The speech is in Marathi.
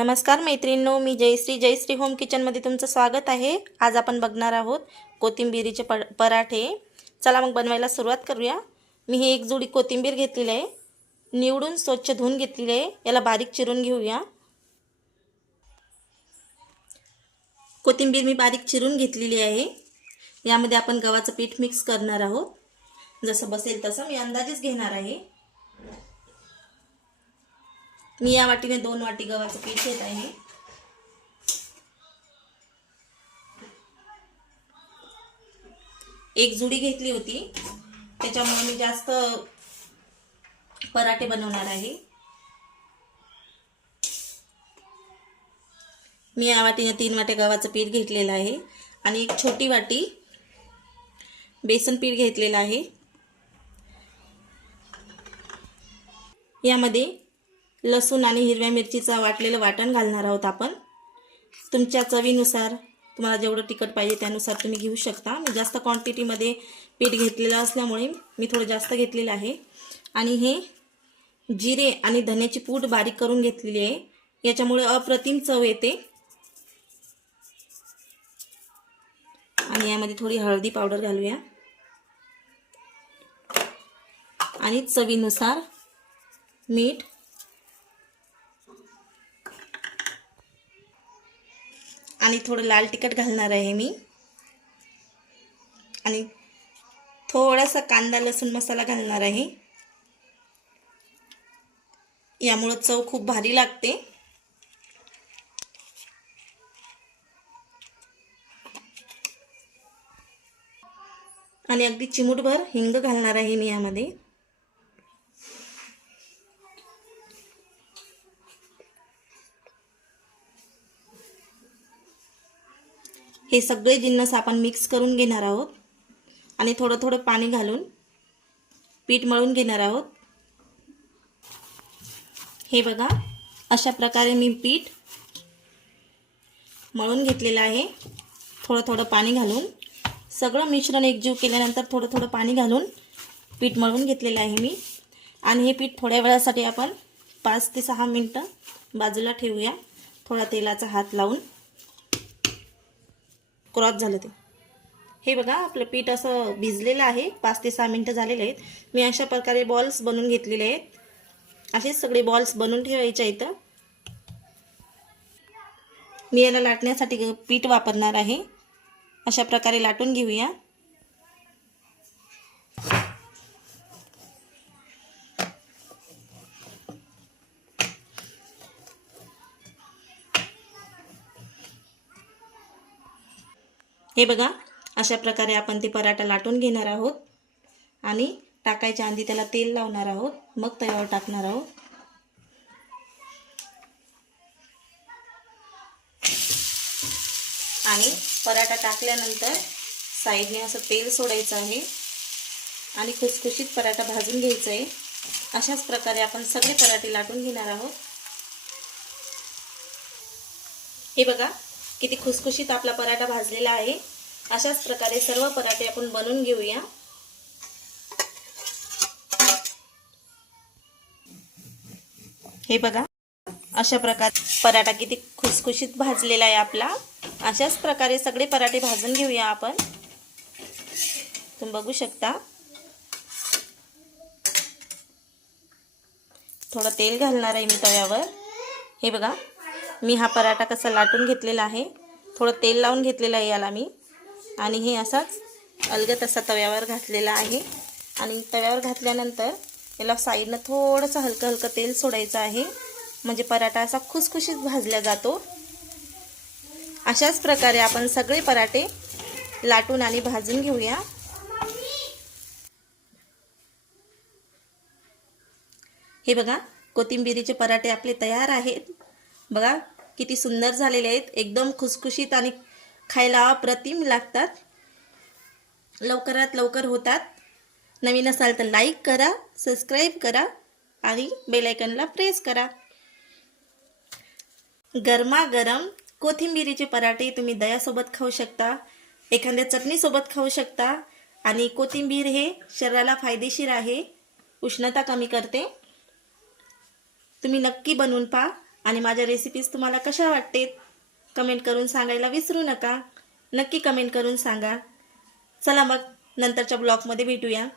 नमस्कार मैत्रिणींनो मी जयश्री. जयश्री होम किचनमध्ये तुमचं स्वागत आहे. आज आपण बघणार आहोत कोथिंबिरीचे प पराठे. चला मग बनवायला सुरुवात करूया. मी ही एक जुडी कोथिंबीर घेतलेली आहे. निवडून स्वच्छ धुवून घेतलेली आहे. याला बारीक चिरून घेऊया. कोथिंबीर मी बारीक चिरून घेतलेली आहे. यामध्ये आपण गव्हाचं पीठ मिक्स करणार आहोत. जसं बसेल तसं मी अंदाजेच घेणार आहे. मी या वाटीने दोन वाटी गव्हाचं पीठ घेत आहे. एक जुडी घेतली होती. त्याच्यामुळे मी जास्त पराठे बनवणार आहे. मी या वाटीने तीन वाटे गव्हाचं पीठ घेतलेलं आहे. आणि एक छोटी वाटी बेसन पीठ घेतलेलं आहे. यामध्ये लसूण आणि हिरव्या मिरचीचा वाटलेलं वाटण घालणार आहोत आपण. तुमच्या चवीनुसार तुम्हाला जेवढं तिखट पाहिजे त्यानुसार तुम्ही घेऊ शकता. मी जास्त क्वांटिटीमध्ये पीठ घेतलेलं असल्यामुळे मी थोडं जास्त घेतलेलं आहे. आणि हे जिरे आणि धन्याची पूड बारीक करून घेतलेली आहे. याच्यामुळे अप्रतिम चव येते. आणि यामध्ये थोडी हळदी पावडर घालूया. आणि चवीनुसार मीठ आणि थोडं लाल तिखट घालणार आहे मी. आणि थोडासा कांदा लसूण मसाला घालणार आहे. यामुळं चव खूप भारी लागते. आणि अगदी चिमूटभर हिंग घालणार आहे मी यामध्ये. हे सगळे जिन्नस आपण मिक्स करून घेणार आहोत. आणि थोडं थोडं पाणी घालून पीठ मळून घेणार आहोत. हे बघा अशा प्रकारे मी पीठ मळून घेतलेलं आहे. थोडं थोडं पाणी घालून. सगळं मिश्रण एकजीव केल्यानंतर थोडं थोडं पाणी घालून पीठ मळून घेतलेलं आहे मी. आणि हे पीठ थोड्या वेळासाठी आपण पाच ते सहा मिनटं बाजूला ठेवूया. थोडा तेलाचा हात लावून. क्रॉस झालं ते. हे बघा आपलं पीठ असं भिजलेलं आहे. पाच ते सहा मिनटं झालेले आहेत. मी अशा प्रकारे बॉल्स बनवून घेतलेले आहेत. असेच सगळे बॉल्स बनवून ठेवायचे इथं मी याला लाटण्यासाठी पीठ वापरणार आहे. अशा प्रकारे लाटून घेऊया. हे बघा अशा प्रकारे आपण ते पराठा लाटून घेणार आहोत. आणि टाकायच्या आधी त्याला तेल लावणार आहोत. मग तव्यावर टाकणार आहोत. आणि पराठा टाकल्यानंतर साईडने असं तेल सोडायचं आहे. आणि खुसखुशीत पराठा भाजून घ्यायचा आहे. अशाच प्रकारे आपण सगळे पराठे लाटून घेणार आहोत. हे बघा किती खुसखुशीत आपला पराठा भाजलेला आहे. अशाच प्रकारे सर्व पराठे आपण बनवून घेऊया. हे बघा अशा प्रकारे पराठा किती खुसखुशीत भाजलेला आहे आपला. अशाच प्रकारे सगळे पराठे भाजून घेऊया आपण. तुम्ही बघू शकता. थोडं तेल घालणार आहे मी तव्यावर. हे बघा मी हा पराठा कसा लाटून घेतलेला आहे थोडं तेल लावून घेतलेलं आहे याला मी. आणि हे असाच अलगत असा तव्यावर घातलेला आहे. आणि तव्यावर घातल्यानंतर याला साईडनं थोडंसं हलकं हलकं तेल सोडायचं आहे. म्हणजे पराठा असा खुसखुशीत भाजला जातो. अशाच प्रकारे आपण सगळे पराठे लाटून आणि भाजून घेऊया. हे बघा कोथिंबिरीचे पराठे आपले तयार आहेत. बघा किती सुंदर झालेले आहेत. एकदम खुसखुशीत आणि खायला अप्रतिम लागतात. लवकरात लवकर होतात. नवीन असाल तर लाईक करा सबस्क्राईब करा आणि बेलायकनला प्रेस करा. गरमागरम कोथिंबिरीचे पराठे तुम्ही दह्यासोबत खाऊ शकता एखाद्या चटणीसोबत खाऊ शकता आणि कोथिंबीर हे शरीराला फायदेशीर आहे. उष्णता कमी करते. तुम्ही नक्की बनवून पहा. आणि माझ्या रेसिपीज तुम्हाला कशा वाटते कमेंट करून सांगायला विसरू नका. नक्की कमेंट करून सांगा. चला मग नंतरच्या ब्लॉगमध्ये भेटूया.